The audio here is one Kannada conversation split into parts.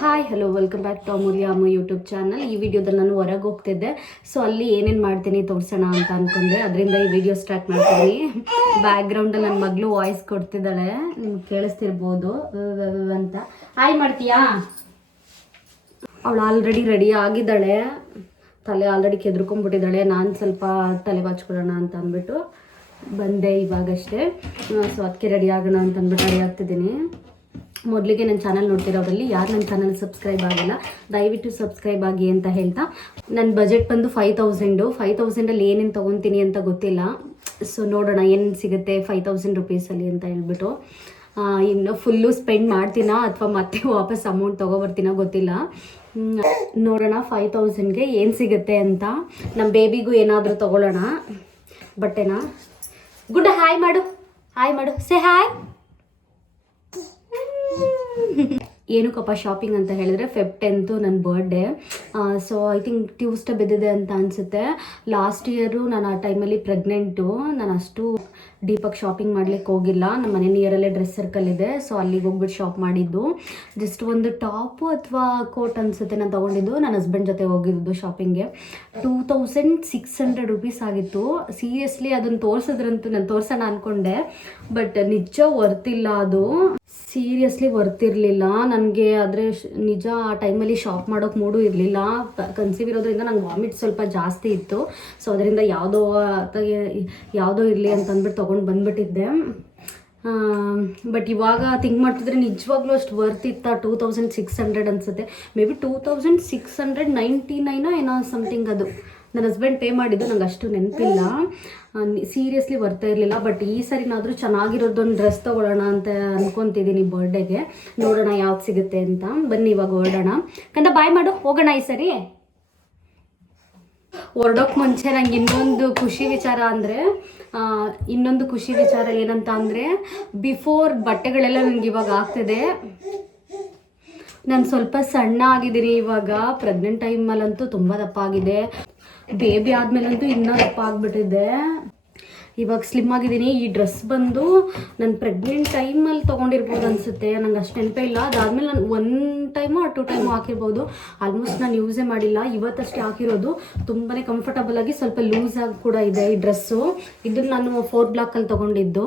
Hi hello welcome back to Amulya Amma YouTube channel ಈ ವಿಡಿಯೋದಲ್ಲಿ ನಾನು ಹೊರಗೆ ಹೋಗ್ತಿದ್ದೆ. ಸೊ ಅಲ್ಲಿ ಏನೇನು ಮಾಡ್ತೀನಿ ತೋರಿಸೋಣ ಅಂತ ಅಂದ್ಕೊಂಡೆ ಅದರಿಂದ ಈ ವಿಡಿಯೋ ಸ್ಟಾರ್ಟ್ ಮಾಡ್ತೀನಿ. ಬ್ಯಾಕ್ಗ್ರೌಂಡಲ್ಲಿ ನನ್ನ ಮಗಳು ವಾಯ್ಸ್ ಕೊಡ್ತಿದ್ದಾಳೆ. ನಿಮ್ಗೆ ಕೇಳಿಸ್ತಿರ್ಬೋದು. ಅಂತ. ಹಾಯ್ ಮಾಡ್ತೀಯಾ? ಅವಳು ಆಲ್ರೆಡಿ ರೆಡಿ ಆಗಿದ್ದಾಳೆ. ತಲೆ ಆಲ್ರೆಡಿ ಕೆದ್ರುಕೊಂಡ್ಬಿಟ್ಟಿದ್ದಾಳೆ. ನಾನು ಸ್ವಲ್ಪ ತಲೆ ಬಾಚ್ಕೊಳ್ಳೋಣ ಅಂತ ಅಂದ್ಬಿಟ್ಟು ಬಂದೆ ಇವಾಗಷ್ಟೇ. ಸೊ ಅದಕ್ಕೆ ರೆಡಿ ಆಗೋಣ ಅಂತ ಅಂದ್ಬಿಟ್ಟು ರೆಡಿ ಆಗ್ತಿದ್ದೀನಿ. ಮೊದಲಿಗೆ ನನ್ನ ಚಾನಲ್ ನೋಡ್ತಿರೋರಲ್ಲಿ ಯಾರು ನನ್ನ ಚಾನಲ್ ಸಬ್ಸ್ಕ್ರೈಬ್ ಆಗಿಲ್ಲ, ದಯವಿಟ್ಟು ಸಬ್ಸ್ಕ್ರೈಬ್ ಆಗಿ ಅಂತ ಹೇಳ್ತಾ. ನನ್ನ ಬಜೆಟ್ ಬಂದು ಫೈವ್ ತೌಸಂಡು ಫೈವ್ ತೌಸಂಡಲ್ಲಿ ಏನೇನು ತೊಗೊತೀನಿ ಅಂತ ಗೊತ್ತಿಲ್ಲ. ಸೊ ನೋಡೋಣ ಏನು ಸಿಗುತ್ತೆ ಫೈವ್ ತೌಸಂಡ್ ರುಪೀಸಲ್ಲಿ ಅಂತ ಹೇಳ್ಬಿಟ್ಟು. ಇನ್ನು ಫುಲ್ಲು ಸ್ಪೆಂಡ್ ಮಾಡ್ತೀನಾ ಅಥವಾ ಮತ್ತೆ ವಾಪಸ್ ಅಮೌಂಟ್ ತೊಗೊಬರ್ತೀನೋ ಗೊತ್ತಿಲ್ಲ. ನೋಡೋಣ ಫೈವ್ ತೌಸಂಡ್ಗೆ ಏನು ಸಿಗುತ್ತೆ ಅಂತ. ನಮ್ಮ ಬೇಬಿಗೂ ಏನಾದರೂ ತೊಗೊಳ್ಳೋಣ. ಬಟ್ಟೆನಾ? ಗುಡ್ ಹಾಯ್ ಮಾಡು. ಹಾಯ್ ಮಾಡು. ಸೆ ಹಾಯ್ ಏನಕ್ಕಪ್ಪ ಶಾಪಿಂಗ್ ಅಂತ ಹೇಳಿದ್ರೆ ಫೆಬ್ ಟೆಂತು ನನ್ನ birthday so I think Tuesday ಬಿದ್ದಿದೆ ಅಂತ ಅನಿಸುತ್ತೆ. ಲಾಸ್ಟ್ ಇಯರು ನಾನು ಆ ಟೈಮಲ್ಲಿ ಪ್ರೆಗ್ನೆಂಟು ನಾನು ಅಷ್ಟು ಡೀಪಾಗಿ ಶಾಪಿಂಗ್ ಮಾಡ್ಲಿಕ್ಕೆ ಹೋಗಿಲ್ಲ. ನಮ್ಮ ಮನೆ ನಿಯರಲ್ಲೇ ಡ್ರೆಸ್ ಸರ್ಕಲ್ ಇದೆ. ಸೊ ಅಲ್ಲಿಗೆ ಹೋಗ್ಬಿಟ್ಟು ಶಾಪ್ ಮಾಡಿದ್ದು. ಜಸ್ಟ್ ಒಂದು ಟಾಪು ಅಥವಾ ಕೋಟ್ ಅನ್ಸುತ್ತೆ ನಾನು ತೊಗೊಂಡಿದ್ದು. ನನ್ನ ಹಸ್ಬೆಂಡ್ ಜೊತೆ ಹೋಗಿದ್ದು ಶಾಪಿಂಗ್ಗೆ two thousand six hundred rupees ಆಗಿತ್ತು. ಸೀರಿಯಸ್ಲಿ ಅದನ್ನು ತೋರಿಸಿದ್ರಂತೂ ನಾನು ತೋರ್ಸೋಣ ಅಂದ್ಕೊಂಡೆ ಬಟ್ ನಿಜ ವರ್ತಿಲ್ಲ ಅದು. ಸೀರಿಯಸ್ಲಿ ವರ್ತ್ ಇರಲಿಲ್ಲ. ನನಗೆ ಆದರೆ ನಿಜ ಆ ಟೈಮಲ್ಲಿ ಶಾಪ್ ಮಾಡೋಕೆ ಮೂಡು ಇರಲಿಲ್ಲ. ಕನ್ಸೀವ್ ಇರೋದ್ರಿಂದ ನಂಗೆ ವಾಮಿಟ್ ಸ್ವಲ್ಪ ಜಾಸ್ತಿ ಇತ್ತು. ಸೊ ಅದರಿಂದ ಯಾವುದೋ ಯಾವುದೋ ಇರಲಿ ಅಂತ ಅಂದ್ಬಿಟ್ಟು ತೊಗೊಂಡು ಬಂದ್ಬಿಟ್ಟಿದ್ದೆ. ಬಟ್ ಇವಾಗ ಥಿಂಕ್ ಮಾಡ್ತಿದ್ರೆ ನಿಜವಾಗ್ಲೂ ಅಷ್ಟು ವರ್ತ್ ಇತ್ತ ಟೂ ತೌಸಂಡ್ ಸಿಕ್ಸ್ ಹಂಡ್ರೆಡ್ ಅನ್ಸುತ್ತೆ. Maybe two thousand six hundred ninety ನೈನೋ ಏನೋ ಸಮಥಿಂಗ್ ಅದು. ನನ್ನ ಹಸ್ಬೆಂಡ್ ಪೇ ಮಾಡಿದ್ದು, ನಂಗೆ ಅಷ್ಟು ನೆನಪಿಲ್ಲ. ಸೀರಿಯಸ್ಲಿ ಬರ್ತಾ ಇರಲಿಲ್ಲ ಬಟ್ ಈ ಸರಿನಾದರೂ ಚೆನ್ನಾಗಿರೋದೊಂದು ಡ್ರೆಸ್ ತೊಗೊಳ್ಳೋಣ ಅಂತ ಅಂದ್ಕೊತಿದ್ದೀನಿ ಬರ್ಡೇಗೆ ನೋಡೋಣ ಯಾವ್ದು ಸಿಗುತ್ತೆ ಅಂತ. ಬನ್ನಿ ಇವಾಗ ಹೊರಡೋಣ ಕಂದ ಬಾಯ್ ಮಾಡು, ಹೋಗೋಣ ಈ ಸರಿ. ಹೊರಡೋಕೆ ಮುಂಚೆ ನಂಗೆ ಇನ್ನೊಂದು ಖುಷಿ ವಿಚಾರ ಅಂದರೆ ಇನ್ನೊಂದು ಖುಷಿ ವಿಚಾರ ಏನಂತ ಅಂದರೆ ಬಿಫೋರ್ ಬಟ್ಟೆಗಳೆಲ್ಲ ನನಗೆ ಇವಾಗ ಆಗ್ತಿದೆ. ನಾನು ಸ್ವಲ್ಪ ಸಣ್ಣ ಆಗಿದ್ದೀನಿ ಇವಾಗ ಪ್ರೆಗ್ನೆಂಟ್ ಟೈಮಲ್ಲಂತೂ ತುಂಬ ದಪ್ಪ ಆಗಿದೆ. ಬೇಬಿ ಆದಮೇಲಂತೂ ಇನ್ನೂ ದಪ್ಪ ಆಗಿಬಿಟ್ಟಿದೆ. ಇವಾಗ ಸ್ಲಿಮ್ ಆಗಿದ್ದೀನಿ. ಈ ಡ್ರೆಸ್ ಬಂದು ನಾನು ಪ್ರೆಗ್ನೆಂಟ್ ಟೈಮಲ್ಲಿ ತೊಗೊಂಡಿರ್ಬೋದು ಅನಿಸುತ್ತೆ. ನಂಗೆ ಅಷ್ಟು ನೆನಪೇ ಇಲ್ಲ. ಅದಾದಮೇಲೆ ನಾನು ಒನ್ ಟೈಮು ಟು ಟೈಮು ಹಾಕಿರ್ಬೋದು. ಆಲ್ಮೋಸ್ಟ್ ನಾನು ಯೂಸೇ ಮಾಡಿಲ್ಲ. ಇವತ್ತಷ್ಟೇ ಹಾಕಿರೋದು. ತುಂಬಾ ಕಂಫರ್ಟಬಲ್ ಆಗಿ ಸ್ವಲ್ಪ ಲೂಸ್ ಆಗಿ ಕೂಡ ಇದೆ ಈ ಡ್ರೆಸ್ಸು ಇದನ್ನು ನಾನು ಫೋರ್ ಬ್ಲಾಕಲ್ಲಿ ತೊಗೊಂಡಿದ್ದು.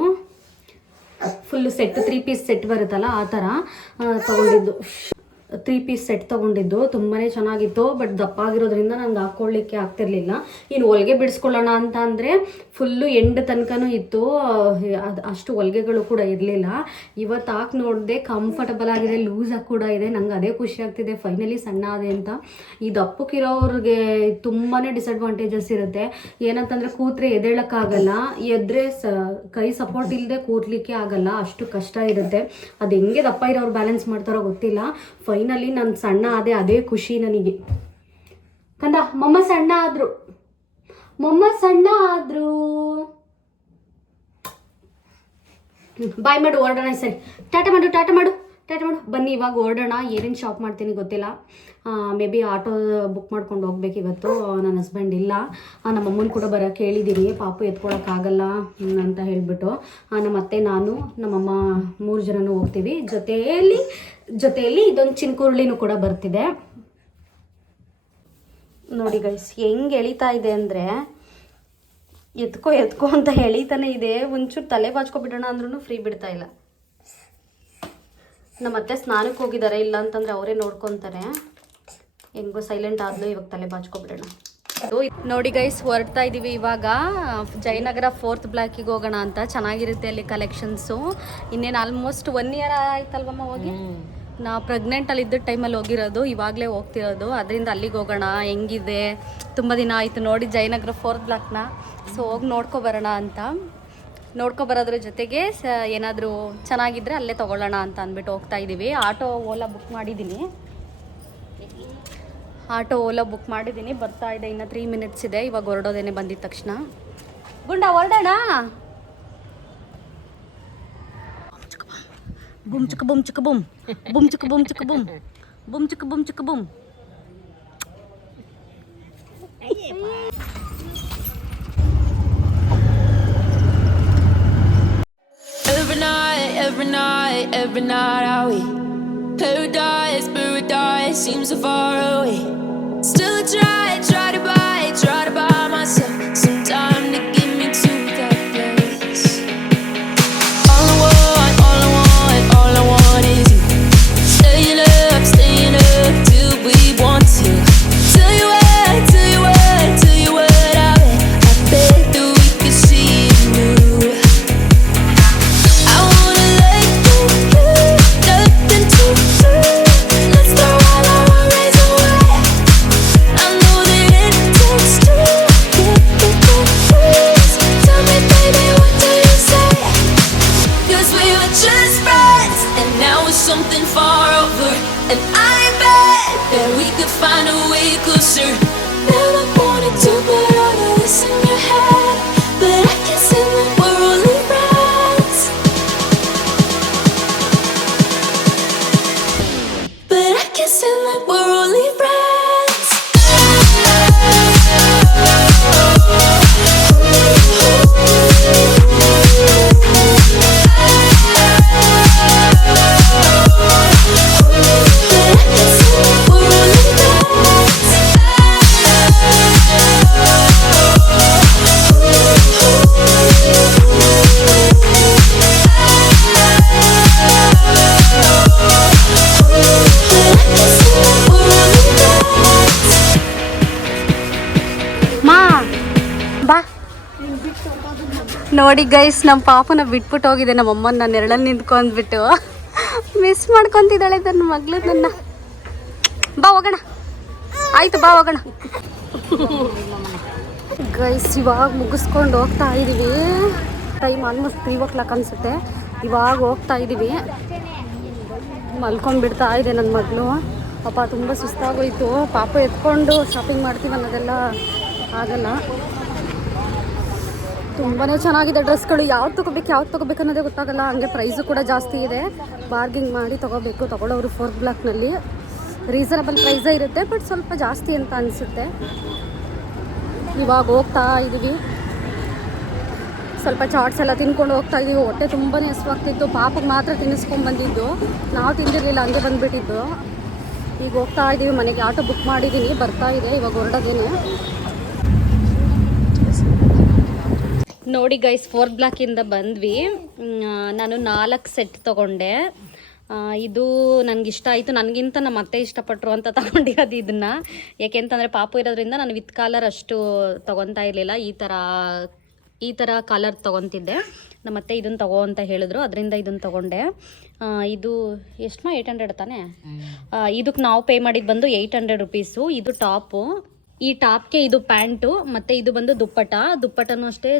Full set three piece set ಬರುತ್ತಲ್ಲ, ಆ ಥರ ತೊಗೊಂಡಿದ್ದು ತಗೊಂಡಿದ್ದು. ತ್ರೀ ಪೀಸ್ ಸೆಟ್ ತೊಗೊಂಡಿದ್ದು ತುಂಬಾ ಚೆನ್ನಾಗಿತ್ತು, ಬಟ್ ದಪ್ಪ ಆಗಿರೋದ್ರಿಂದ ನಂಗೆ ಹಾಕ್ಕೊಳ್ಳಿಕ್ಕೆ ಆಗ್ತಿರ್ಲಿಲ್ಲ. ಇನ್ನು ಹೊಲಿಗೆ ಬಿಡಿಸ್ಕೊಳ್ಳೋಣ ಅಂತ ಅಂದರೆ ಫುಲ್ಲು ಎಂಡ್ ತನಕನೂ ಇತ್ತು, ಅದು ಅಷ್ಟು ಹೊಲಿಗೆಗಳು ಕೂಡ ಇರಲಿಲ್ಲ. ಇವತ್ತು ಹಾಕಿ ನೋಡಿದೆ ಕಂಫರ್ಟಬಲ್ ಆಗಿದೆ ಲೂಸಾಗಿ ಕೂಡ ಇದೆ, ನಂಗೆ ಅದೇ ಖುಷಿ ಆಗ್ತಿದೆ ಫೈನಲಿ ಸಣ್ಣ ಅದೇ ಅಂತ. ಈ ದಪ್ಪಕ್ಕಿರೋರಿಗೆ ತುಂಬಾ ಡಿಸಡ್ವಾಂಟೇಜಸ್ ಇರುತ್ತೆ. ಏನಂತಂದರೆ ಕೂತ್ರೆ ಎದೇಳೋಕ್ಕಾಗಲ್ಲ ಎದ್ರೆ ಸ, ಕೈ ಸಪೋರ್ಟ್ ಇಲ್ಲದೆ ಕೂರ್ಲಿಕ್ಕೆ ಆಗಲ್ಲ, ಅಷ್ಟು ಕಷ್ಟ ಇರುತ್ತೆ. ಅದು ಹೆಂಗೆ ದಪ್ಪ ಇರೋರು ಬ್ಯಾಲೆನ್ಸ್ ಮಾಡ್ತಾರೋ ಗೊತ್ತಿಲ್ಲ. ಫೈನಲಿ ನಾನು ಸಣ್ಣ ಆದೆ ಅದೇ ಖುಷಿ ನನಗೆ. ಕಂದ, ಮೊಮ್ಮ ಸಣ್ಣ ಆದ್ರು. ಮೊಮ್ಮ ಸಣ್ಣ ಆದ್ರು. ಬಾಯ್ ಮಾಡು ಹೊರಡೋಣ ಸರಿ ಟಾಟಾ ಮಾಡು ಟಾಟಾ ಮಾಡು. ಟಾಟಾ ಮಾಡು. ಬನ್ನಿ, ಇವಾಗ ಹೊರಡೋಣ. ಏನೇನು ಶಾಪ್ ಮಾಡ್ತೀನಿ ಗೊತ್ತಿಲ್ಲ. ಮೇ ಬಿ ಆಟೋ ಬುಕ್ ಮಾಡ್ಕೊಂಡು ಹೋಗ್ಬೇಕು ಇವತ್ತು. ನನ್ನ ಹಸ್ಬೆಂಡ್ ಇಲ್ಲ. ನಮ್ಮ ಅಮ್ಮನ ಕೂಡ ಬರೋಕ್ಕೆ ಹೇಳಿದ್ದೀನಿ ಪಾಪು ಎತ್ಕೊಳಕ್ಕಾಗಲ್ಲ ಅಂತ ಹೇಳಿಬಿಟ್ಟು. ನಮ್ಮ ಅತ್ತೆ, ನಾನು ನಮ್ಮಮ್ಮ ಮೂರು ಜನನೂ ಹೋಗ್ತೀವಿ. ಜೊತೆಯಲ್ಲಿ ಜೊತೆಯಲ್ಲಿ ಇದೊಂದು ಚಿನ್ಕುರುಳಿನೂ ಕೂಡ ಬರ್ತಿದೆ. ನೋಡಿ ಗೈಸ್ ಹೆಂಗೆ ಎಳಿತಾ ಇದೆ ಅಂದರೆ, ಎತ್ಕೋ ಎತ್ಕೋ ಅಂತ ಎಳಿತಾನೆ ಇದೆ. ಒಂಚೂರು ತಲೆ ಬಾಚ್ಕೊಬಿಡೋಣ ಅಂದ್ರೂ ಫ್ರೀ ಬಿಡ್ತಾ ಇಲ್ಲ. ನಮ್ಮ ಅತ್ತೆ ಸ್ನಾನಕ್ಕೆ ಹೋಗಿದ್ದಾರೆ ಇಲ್ಲ ಅಂತಂದ್ರೆ ಅವರೇ ನೋಡ್ಕೊತಾರೆ. ಹೆಂಗೋ ಸೈಲೆಂಟ್ ಆದ್ಲು ಇವಾಗ ತಲೆ ಬಾಚ್ಕೊಬಿಡೋಣ. ನೋಡಿ ಗೈಸ್ ಹೊರಡ್ತಾ ಇದೀವಿ ಇವಾಗ. ಜಯನಗರ ಫೋರ್ತ್ ಬ್ಲಾಕಿಗೆ ಹೋಗೋಣ ಅಂತ. ಚೆನ್ನಾಗಿರುತ್ತೆ ಅಲ್ಲಿ ಕಲೆಕ್ಷನ್ಸು ಇನ್ನೇನು ಆಲ್ಮೋಸ್ಟ್ ಒನ್ ಇಯರ್ ಆಯ್ತಲ್ವಮ್ಮ ಹೋಗಿ? ನಾ ಪ್ರೆಗ್ನೆಂಟಲ್ಲಿ ಇದ್ದ ಟೈಮಲ್ಲಿ ಹೋಗಿರೋದು ಇವಾಗಲೇ ಹೋಗ್ತಿರೋದು. ಅದರಿಂದ ಅಲ್ಲಿಗೆ ಹೋಗೋಣ ಹೆಂಗಿದೆ? ತುಂಬ ದಿನ ಆಯಿತು ನೋಡಿ ಜಯನಗರ ಫೋರ್ತ್ ಬ್ಲಾಕ್ನ ಸೊ ಹೋಗಿ ನೋಡ್ಕೊ ಬರೋಣ ಅಂತ. ನೋಡ್ಕೊ ಬರೋದ್ರ ಜೊತೆಗೆ ಸ, ಏನಾದರೂ ಚೆನ್ನಾಗಿದ್ರೆ ಅಲ್ಲೇ ತೊಗೊಳ್ಳೋಣ ಅಂತ ಅಂದ್ಬಿಟ್ಟು ಹೋಗ್ತಾ ಇದ್ದೀವಿ ಆಟೋ ಓಲಾ ಬುಕ್ ಮಾಡಿದ್ದೀನಿ. ಆಟೋ ಓಲಾ ಬುಕ್ ಮಾಡಿದ್ದೀನಿ. ಬರ್ತಾ ಇದೆ, ಇನ್ನು ತ್ರೀ ಮಿನಿಟ್ಸ್ ಇದೆ. ಇವಾಗ ಹೊರಡೋದೇನೆ ಬಂದಿದ ತಕ್ಷಣ. ಗುಂಡ, ಹೊರಡೋಣ? ಬುಮ್ ಚಿಕ್ಕ ಬುಮ್. ಚಿಕ್ಕ ಬುಮ್ ಬುಮ್. ಚಿಕ್ಕ ಬುಮ್ ಚಿಕ್ಕ ಬುಮ್. ಬುಮ್ ಚಿಕ್ಕ ಬುಮ್ ಚಿಕ್ಕ ಬುಮ್. Night, every night, are we paradise, paradise? seem so far away. Still, I ನೋಡಿ ಗೈಸ್ ನಮ್ಮ ಪಾಪನ ಬಿಟ್ಬಿಟ್ಟು ಹೋಗಿದೆ, ನಮ್ಮ ಅಮ್ಮನ ನಾನು ನೆರಳಲ್ಲಿ ನಿಂತ್ಕೊಂಡ್ಬಿಟ್ಟು. ಮಿಸ್ ಮಾಡ್ಕೊಂತಿದ್ದಾಳೆ ನನ್ನ ಮಗಳು ನನ್ನ. ಬಾ ಹೋಗೋಣ. ಆಯ್ತು, ಬಾ ಹೋಗೋಣ. ಗೈಸ್ ಇವಾಗ ಮುಗಿಸ್ಕೊಂಡು ಹೋಗ್ತಾ ಇದ್ದೀವಿ time almost three o'clock ಅನಿಸುತ್ತೆ. ಇವಾಗ ಹೋಗ್ತಾ ಇದ್ದೀವಿ ಮಲ್ಕೊಂಡ್ಬಿಡ್ತಾ ಇದೆ ನನ್ನ ಮಗಳು. ಪಾಪ ತುಂಬ ಸುಸ್ತಾಗೋಯ್ತು. ಪಾಪ ಎತ್ಕೊಂಡು ಶಾಪಿಂಗ್ ಮಾಡ್ತೀವಿ ಅನ್ನೋದೆಲ್ಲ ಆಗಲ್ಲ. ತುಂಬಾ ಚೆನ್ನಾಗಿದೆ ಡ್ರೆಸ್ಗಳು. ಯಾವ್ದು ತೊಗೋಬೇಕು ಯಾವ್ದು ತೊಗೋಬೇಕು ಅನ್ನೋದೇ ಗೊತ್ತಾಗಲ್ಲ. ಹಂಗೆ ಪ್ರೈಸು ಕೂಡ ಜಾಸ್ತಿ ಇದೆ. ಬಾರ್ಗಿಂಗ್ ಮಾಡಿ ತೊಗೋಬೇಕು. ತೊಗೊಳ್ಳೋರು ಫೋರ್ ಬ್ಲಾಕ್ನಲ್ಲಿ ರೀಸನಬಲ್ ಪ್ರೈಸೇ ಇರುತ್ತೆ ಬಟ್ ಸ್ವಲ್ಪ ಜಾಸ್ತಿ ಅಂತ ಅನಿಸುತ್ತೆ. ಇವಾಗ ಹೋಗ್ತಾ ಇದ್ದೀವಿ ಸ್ವಲ್ಪ ಚಾಟ್ಸ್ ಎಲ್ಲ ತಿನ್ಕೊಂಡು ಹೋಗ್ತಾ ಇದ್ದೀವಿ ಹೊಟ್ಟೆ ತುಂಬಾ ಹಸುವಾಗ್ತಿತ್ತು. ಪಾಪಗೆ ಮಾತ್ರ ತಿನ್ನಿಸ್ಕೊಂಡು ಬಂದಿದ್ದು. ನಾವು ತಿಂದಿರಲಿಲ್ಲ, ಹಂಗೆ ಬಂದುಬಿಟ್ಟಿದ್ದು. ಈಗ ಹೋಗ್ತಾ ಇದ್ದೀವಿ ಮನೆಗೆ ಆಟೋ ಬುಕ್ ಮಾಡಿದ್ದೀನಿ ಬರ್ತಾ ಇದೆ. ಇವಾಗ ಹೊರಡೋದೇನೆ. ನೋಡಿ ಗೈಸ್ ಫೋರ್ತ್ ಬ್ಲಾಕಿಂದ ಬಂದ್ವಿ. ನಾನು ನಾಲ್ಕು ಸೆಟ್ ತಗೊಂಡೆ. ಇದು ನನಗೆ ಇಷ್ಟ ಆಯಿತು. ನನಗಿಂತ ನಮ್ಮ ಅತ್ತೆ ಇಷ್ಟಪಟ್ಟರು ಅಂತ ತಗೊಂಡಿರೋದು ಇದನ್ನು. ಯಾಕೆಂತಂದರೆ ಪಾಪು ಇರೋದ್ರಿಂದ ನಾನು ವಿತ್ ಕಾಲರ್ ಅಷ್ಟು ತೊಗೊತಾ ಇರಲಿಲ್ಲ. ಈ ಥರ ಈ ಥರ ಕಾಲರ್ ತೊಗೊತಿದ್ದೆ. ನಮ್ಮ ಅತ್ತೆ ಇದನ್ನು ತಗೋ ಅಂತ ಹೇಳಿದ್ರು. ಅದರಿಂದ ಇದನ್ನು ತಗೊಂಡೆ. ಇದು ಎಷ್ಟು ಏಯ್ಟ್ ಹಂಡ್ರೆಡ್ ತಾನೇ? ಇದಕ್ಕೆ ನಾವು ಪೇ ಮಾಡಿದ್ದು ಬಂದು ಏಯ್ಟ್ ಹಂಡ್ರೆಡ್ ರುಪೀಸು ಇದು ಟಾಪು ಈ ಟಾಪ್ಗೆ ಇದು ಪ್ಯಾಂಟು, ಮತ್ತು ಇದು ಬಂದು ದುಪ್ಪಟ ದುಪ್ಪಟನೂ ಅಷ್ಟೇ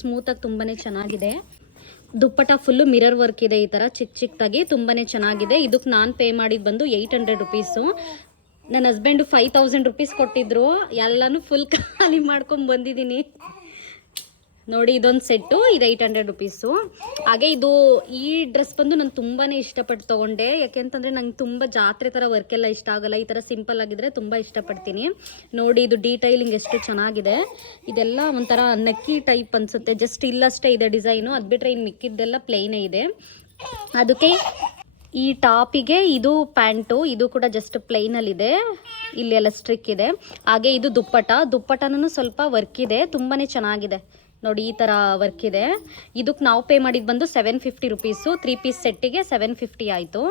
ಸ್ಮೂತಾಗಿ ತುಂಬಾ ಚೆನ್ನಾಗಿದೆ. ದುಪ್ಪಟ ಫುಲ್ಲು ಮಿರರ್ ವರ್ಕ್ ಇದೆ ಈ ಥರ ಚಿಕ್ಕ ಚಿಕ್ಕದಾಗಿ ತುಂಬಾ ಚೆನ್ನಾಗಿದೆ. ಇದಕ್ಕೆ ನಾನು ಪೇ ಮಾಡಿದ್ದು ಬಂದು ಏಯ್ಟ್ ಹಂಡ್ರೆಡ್ ರುಪೀಸು ನನ್ನ ಹಸ್ಬೆಂಡು ಫೈವ್ ತೌಸಂಡ್ ರುಪೀಸ್ ಕೊಟ್ಟಿದ್ರು. ಎಲ್ಲನೂ ಫುಲ್ ಖಾಲಿ ಮಾಡ್ಕೊಂಡು ಬಂದಿದ್ದೀನಿ ನೋಡಿ, ಇದೊಂದು ಸೆಟ್ಟು, ಇದು ಏಯ್ಟ್ ಹಂಡ್ರೆಡ್ ರುಪೀಸು. ಹಾಗೆ ಇದು ಈ ಡ್ರೆಸ್ ಬಂದು ನಾನು ತುಂಬಾ ಇಷ್ಟಪಟ್ಟು ತೊಗೊಂಡೆ. ಯಾಕೆಂತಂದರೆ ನಂಗೆ ತುಂಬ ಜಾತ್ರೆ ಥರ ವರ್ಕ್ ಎಲ್ಲ ಇಷ್ಟ ಆಗಲ್ಲ. ಈ ಥರ ಸಿಂಪಲ್ ಆಗಿದ್ರೆ ತುಂಬ ಇಷ್ಟಪಡ್ತೀನಿ. ನೋಡಿ, ಇದು ಡೀಟೈಲಿಂಗ್ ಎಷ್ಟು ಚೆನ್ನಾಗಿದೆ. ಇದೆಲ್ಲ ಒಂಥರ ನಕ್ಕಿ ಟೈಪ್ ಅನಿಸುತ್ತೆ. ಜಸ್ಟ್ ಇಲ್ಲಷ್ಟೇ ಇದೆ ಡಿಸೈನು ಅದು ಬಿಟ್ಟರೆ ಇನ್ನು ಮಿಕ್ಕಿದ್ದೆಲ್ಲ ಪ್ಲೇನೇ ಇದೆ. ಅದಕ್ಕೆ ಈ ಟಾಪಿಗೆ ಇದು ಪ್ಯಾಂಟು, ಇದು ಕೂಡ ಜಸ್ಟ್ ಪ್ಲೈನಲ್ಲಿದೆ ಇಲ್ಲಿ ಎಲ್ಲ ಸ್ಟ್ರಿಕ್ ಇದೆ. ಹಾಗೆ ಇದು ದುಪ್ಪಟ ದುಪ್ಪಟನೂ ಸ್ವಲ್ಪ ವರ್ಕ್ ಇದೆ. ತುಂಬಾ ಚೆನ್ನಾಗಿದೆ. ನೋಡಿ ಈ ಥರ ವರ್ಕ್ ಇದೆ. ಇದಕ್ಕೆ ನಾವು ಪೇ ಮಾಡಿದ್ದು ಬಂದು seven fifty rupees three piece ಸೆಟ್ಟಿಗೆ seven fifty ಆಯಿತು.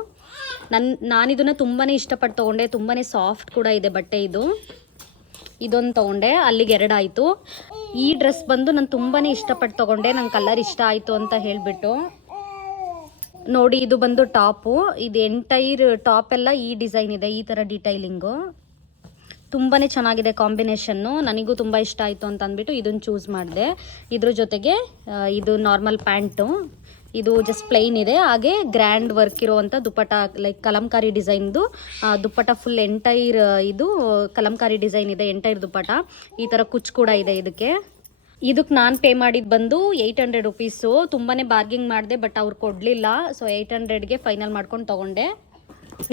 ನನ್ನ ನಾನಿದನ್ನು ತುಂಬಾ ಇಷ್ಟಪಟ್ಟು ತೊಗೊಂಡೆ. ತುಂಬಾ ಸಾಫ್ಟ್ ಕೂಡ ಇದೆ ಬಟ್ಟೆ ಇದು. ಇದೊಂದು ತೊಗೊಂಡೆ. ಅಲ್ಲಿಗೆ ಎರಡಾಯಿತು ಈ ಡ್ರೆಸ್ ಬಂದು ನಾನು ತುಂಬಾ ಇಷ್ಟಪಟ್ಟು ತೊಗೊಂಡೆ. ನಂಗೆ ಕಲರ್ ಇಷ್ಟ ಆಯಿತು ಅಂತ ಹೇಳಿಬಿಟ್ಟು. ನೋಡಿ ಇದು ಬಂದು ಟಾಪು ಇದು ಎಂಟೈರ್ ಟಾಪ್ ಎಲ್ಲ ಈ ಡಿಸೈನ್ ಇದೆ. ಈ ಥರ ಡಿಟೈಲಿಂಗು ತುಂಬಾ ಚೆನ್ನಾಗಿದೆ ಕಾಂಬಿನೇಷನ್ನು. ನನಗೂ ತುಂಬ ಇಷ್ಟ ಆಯಿತು ಅಂತ ಅಂದ್ಬಿಟ್ಟು ಇದನ್ನು ಚೂಸ್ ಮಾಡಿದೆ. ಇದ್ರ ಜೊತೆಗೆ ಇದು ನಾರ್ಮಲ್ ಪ್ಯಾಂಟು. ಇದು ಜಸ್ಟ್ ಪ್ಲೈನ್ ಇದೆ. ಹಾಗೆ ಗ್ರ್ಯಾಂಡ್ ವರ್ಕ್ ಇರುವಂಥ ದುಪ್ಪಟ ಲೈಕ್ ಕಲಂಕಾರಿ ಡಿಸೈನ್ದು ದುಪ್ಪಟ ಫುಲ್ ಎಂಟೈರ್ ಇದು ಕಲಂಕಾರಿ ಡಿಸೈನ್ ಇದೆ ಎಂಟೈರ್ ದುಪ್ಪಟ ಈ ಥರ ಕುಚ್ ಕೂಡ ಇದೆ ಇದಕ್ಕೆ. ಇದಕ್ಕೆ ನಾನು ಪೇ ಮಾಡಿದ್ದು ಬಂದು ಏಯ್ಟ್ ಹಂಡ್ರೆಡ್ ರುಪೀಸು ತುಂಬಾ ಬಾರ್ಗಿಂಗ್ ಮಾಡಿದೆ ಬಟ್ ಅವ್ರು ಕೊಡಲಿಲ್ಲ. ಸೊ ಏಯ್ಟ್ ಹಂಡ್ರೆಡ್ಗೆ ಫೈನಲ್ ಮಾಡ್ಕೊಂಡು ತೊಗೊಂಡೆ.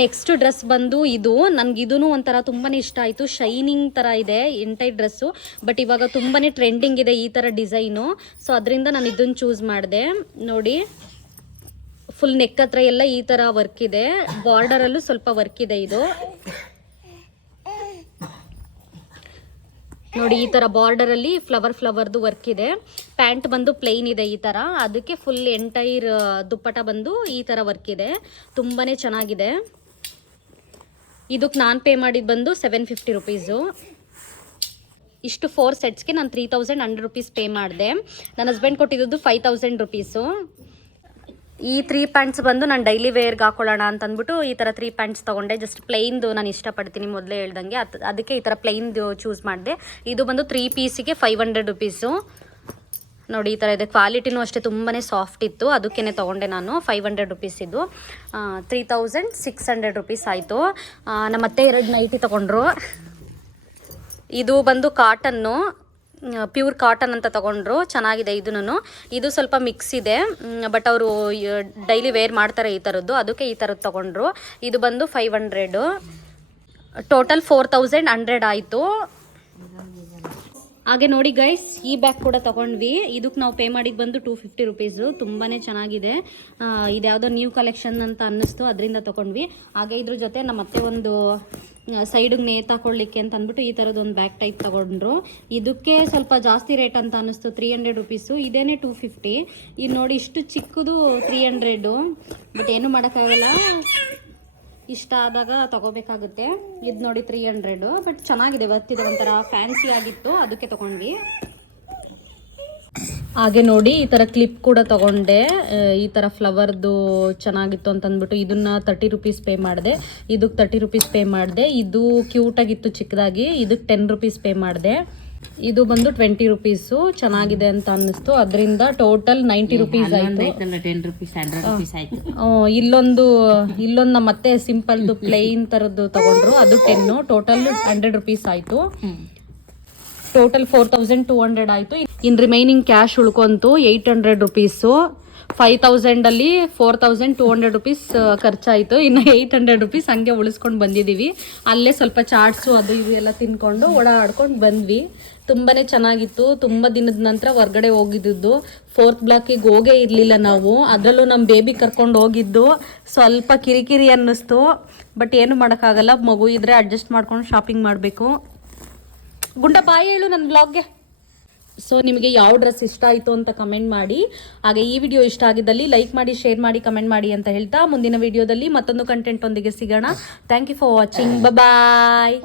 ನೆಕ್ಸ್ಟ್ ಡ್ರೆಸ್ ಬಂದು ಇದು. ನನಗೆ ಇದೂ ಒಂಥರ ತುಂಬಾ ಇಷ್ಟ ಆಯಿತು. ಶೈನಿಂಗ್ ಥರ ಇದೆ ಎಂಟೈ ಡ್ರೆಸ್ಸು ಬಟ್ ಇವಾಗ ತುಂಬಾ ಟ್ರೆಂಡಿಂಗ್ ಇದೆ ಈ ಥರ ಡಿಸೈನು ಸೊ ಅದರಿಂದ ನಾನು ಇದನ್ನು ಚೂಸ್ ಮಾಡಿದೆ. ನೋಡಿ ಫುಲ್ ನೆಕ್ ಹತ್ರ ಎಲ್ಲ ಈ ಥರ ವರ್ಕ್ ಇದೆ. ಬಾರ್ಡರಲ್ಲೂ ಸ್ವಲ್ಪ ವರ್ಕ್ ಇದೆ ಇದು. ನೋಡಿ, ಈ ಥರ ಬಾರ್ಡರಲ್ಲಿ ಫ್ಲವರ್ ಫ್ಲವರ್ದು ವರ್ಕ್ ಇದೆ. ಪ್ಯಾಂಟ್ ಬಂದು ಪ್ಲೈನ್ ಇದೆ ಈ ಥರ ಅದಕ್ಕೆ ಫುಲ್ ಎಂಟೈರ್ ದುಪ್ಪಟ ಬಂದು ಈ ಥರ ವರ್ಕ್ ಇದೆ. ತುಂಬಾ ಚೆನ್ನಾಗಿದೆ. ಇದಕ್ಕೆ ನಾನು ಪೇ ಮಾಡಿದ್ದು ಬಂದು ಸೆವೆನ್ ಫಿಫ್ಟಿ ರುಪೀಸು ಇಷ್ಟು ಫೋರ್ ಸೆಟ್ಸ್ಗೆ ನಾನು three thousand hundred rupees pay ಮಾಡಿದೆ. ನನ್ನ ಹಸ್ಬೆಂಡ್ ಕೊಟ್ಟಿದ್ದು ಫೈವ್ ತೌಸಂಡ್ ರುಪೀಸು ಈ ತ್ರೀ ಪ್ಯಾಂಟ್ಸ್ ಬಂದು ನಾನು ಡೈಲಿ ವೇರ್ಗೆ ಹಾಕೊಳ್ಳೋಣ ಅಂತ ಅಂದ್ಬಿಟ್ಟು ಈ ಥರ ತ್ರೀ ಪ್ಯಾಂಟ್ಸ್ ತೊಗೊಂಡೆ. ಜಸ್ಟ್ ಪ್ಲೈನ್ದು ನಾನು ಇಷ್ಟಪಡ್ತೀನಿ ಮೊದಲೇ ಹೇಳ್ದಂಗೆ. ಅದ್, ಅದಕ್ಕೆ ಈ ಥರ ಪ್ಲೈನ್ದು ಚೂಸ್ ಮಾಡಿದೆ. ಇದು ಬಂದು ತ್ರೀ ಪೀಸಿಗೆ ಫೈವ್ ಹಂಡ್ರೆಡ್ ರುಪೀಸು ನೋಡಿ, ಈ ಥರ ಇದೆ. ಕ್ವಾಲಿಟಿನೂ ಅಷ್ಟೇ ತುಂಬಾ ಸಾಫ್ಟ್ ಇತ್ತು. ಅದಕ್ಕೇ ತೊಗೊಂಡೆ ನಾನು. ಫೈವ್ ಹಂಡ್ರೆಡ್ ರುಪೀಸ್ ಇದು. Three thousand six hundred rupees ಆಯಿತು. ನಮ್ಮ ಅತ್ತೆ ಎರಡು ನೈಟಿ ತೊಗೊಂಡ್ರು. ಇದು ಬಂದು ಕಾಟನ್ನು ಪ್ಯೂರ್ ಕಾಟನ್ ಅಂತ ತಗೊಂಡ್ರು. ಚೆನ್ನಾಗಿದೆ ಇದನ್ನು. ಇದು ಸ್ವಲ್ಪ ಮಿಕ್ಸ್ ಇದೆ. ಬಟ್ ಅವರು ಡೈಲಿ ವೇರ್ ಮಾಡ್ತಾರೆ ಈ ಥರದ್ದು ಅದಕ್ಕೆ ಈ ಥರದ್ದು ತಗೊಂಡ್ರು. ಇದು ಬಂದು five hundred total four thousand hundred ಆಯಿತು. ಹಾಗೆ ನೋಡಿ ಗೈಸ್ ಈ ಬ್ಯಾಗ್ ಕೂಡ ತಗೊಂಡ್ವಿ. ಇದಕ್ಕೆ ನಾವು ಪೇ ಮಾಡಿದ್ದು ಬಂದು ಟೂ ಫಿಫ್ಟಿ ರುಪೀಸು ತುಂಬಾ ಚೆನ್ನಾಗಿದೆ. ಇದು ಯಾವುದೋ ನ್ಯೂ ಕಲೆಕ್ಷನ್ ಅಂತ ಅನ್ನಿಸ್ತು, ಅದರಿಂದ ತಗೊಂಡ್ವಿ. ಹಾಗೆ ಇದ್ರ ಜೊತೆ ನಮ್ಮ ಅತ್ತೆ ಒಂದು ಸೈಡಿಗೆ ನೇತಾಕೊಳ್ಳಿಕ್ಕೆ ಅಂತ ಅಂದ್ಬಿಟ್ಟು ಈ ಥರದ್ದು ಒಂದು ಬ್ಯಾಗ್ ಟೈಪ್ ತಗೊಂಡ್ರು. ಇದಕ್ಕೆ ಸ್ವಲ್ಪ ಜಾಸ್ತಿ ರೇಟ್ ಅಂತ ಅನ್ನಿಸ್ತು ತ್ರೀ ಹಂಡ್ರೆಡ್ ರುಪೀಸು ಇದೇನೆ ಟೂ ಫಿಫ್ಟಿ ಇದು ನೋಡಿ ಇಷ್ಟು ಚಿಕ್ಕದು ತ್ರೀ ಹಂಡ್ರೆಡು ಬಟ್ ಏನು ಮಾಡೋಕ್ಕಾಗಲ್ಲ. ಇಷ್ಟ ಆದಾಗ ತಗೋಬೇಕಾಗುತ್ತೆ. ಇದು ನೋಡಿ ತ್ರೀ ಹಂಡ್ರೆಡು ಬಟ್ ಚೆನ್ನಾಗಿದೆ ಬರ್ತಿದೆ ಒಂಥರ ಫ್ಯಾನ್ಸಿ ಆಗಿತ್ತು, ಅದಕ್ಕೆ ತಗೊಂಡ್ವಿ. ಹಾಗೆ ನೋಡಿ, ಈ ಥರ ಕ್ಲಿಪ್ ಕೂಡ ತಗೊಂಡೆ. ಈ ಥರ ಫ್ಲವರ್ದು ಚೆನ್ನಾಗಿತ್ತು ಅಂತ ಅಂದ್ಬಿಟ್ಟು ಇದನ್ನ ತರ್ಟಿ ರುಪೀಸ್ ಪೇ ಮಾಡಿದೆ. ಇದಕ್ಕೆ ತರ್ಟಿ ರುಪೀಸ್ ಪೇ ಮಾಡಿದೆ. ಇದು ಕ್ಯೂಟಾಗಿತ್ತು ಚಿಕ್ಕದಾಗಿ ಇದಕ್ಕೆ ಟೆನ್ ರುಪೀಸ್ ಪೇ ಮಾಡಿದೆ. ಇದು ಬಂದು ಟ್ವೆಂಟಿ ರುಪೀಸು ಚೆನ್ನಾಗಿದೆ ಅಂತ ಅನ್ನಿಸ್ತು. ಅದರಿಂದ ಟೋಟಲ್ ನೈಂಟಿ ರುಪೀಸ್ ಆಯಿತು. ಇಲ್ಲೊಂದು ಇಲ್ಲೊಂದು ನಮ್ಮ ಮತ್ತೆ ಸಿಂಪಲ್ದು ಪ್ಲೈನ್ ಥರದ್ದು ತಗೊಂಡ್ರು. ಅದು ಟೆನ್ನು ಟೋಟಲ್ ಹಂಡ್ರೆಡ್ ರುಪೀಸ್ ಆಯ್ತು. Total four thousand two hundred ಆಯಿತು. ಇನ್ ರಿಮೈನಿಂಗ್ ಕ್ಯಾಶ್ ಉಳ್ಕೊಂತು eight hundred rupees. Five ತೌಸಂಡಲ್ಲಿ four thousand two hundred rupees ಖರ್ಚಾಯಿತು. ಇನ್ನು ಏಯ್ಟ್ ಹಂಡ್ರೆಡ್ ರುಪೀಸ್ ಹಂಗೆ ಉಳಿಸ್ಕೊಂಡು ಬಂದಿದ್ದೀವಿ ಅಲ್ಲೇ ಸ್ವಲ್ಪ ಚಾಟ್ಸು ಅದು ಇದು ಎಲ್ಲ ತಿನ್ಕೊಂಡು ಓಡಾಡ್ಕೊಂಡು ಬಂದ್ವಿ. ತುಂಬಾ ಚೆನ್ನಾಗಿತ್ತು. ತುಂಬ ದಿನದ ನಂತರ ಹೊರ್ಗಡೆ ಹೋಗಿದ್ದು ಫೋರ್ತ್ ಬ್ಲಾಕಿಗೆ ಹೋಗೇ ಇರಲಿಲ್ಲ ನಾವು. ಅದರಲ್ಲೂ ನಮ್ಮ ಬೇಬಿ ಕರ್ಕೊಂಡು ಹೋಗಿದ್ದು. ಸ್ವಲ್ಪ ಕಿರಿಕಿರಿ ಅನ್ನಿಸ್ತು. ಬಟ್ ಏನು ಮಾಡೋಕ್ಕಾಗಲ್ಲ. ಮಗು ಇದ್ರೆ ಅಡ್ಜಸ್ಟ್ ಮಾಡ್ಕೊಂಡು ಶಾಪಿಂಗ್ ಮಾಡಬೇಕು. ಗುಂಡ ಬಾಯಿ ಹೇಳು ನನ್ನ ಬ್ಲಾಗ್ಗೆ ಸೊ ನಿಮಗೆ ಯಾವ ಡ್ರೆಸ್ ಇಷ್ಟ ಆಯಿತು ಅಂತ ಕಮೆಂಟ್ ಮಾಡಿ. ಹಾಗೆ ಈ ವಿಡಿಯೋ ಇಷ್ಟ ಆಗಿದ್ದಲ್ಲಿ ಲೈಕ್ ಮಾಡಿ ಶೇರ್ ಮಾಡಿ ಕಮೆಂಟ್ ಮಾಡಿ ಅಂತ ಹೇಳ್ತಾ ಮುಂದಿನ ವಿಡಿಯೋದಲ್ಲಿ ಮತ್ತೊಂದು ಕಂಟೆಂಟ್ ಒಂದಿಗೆ ಸಿಗೋಣ. Thank you for watching bye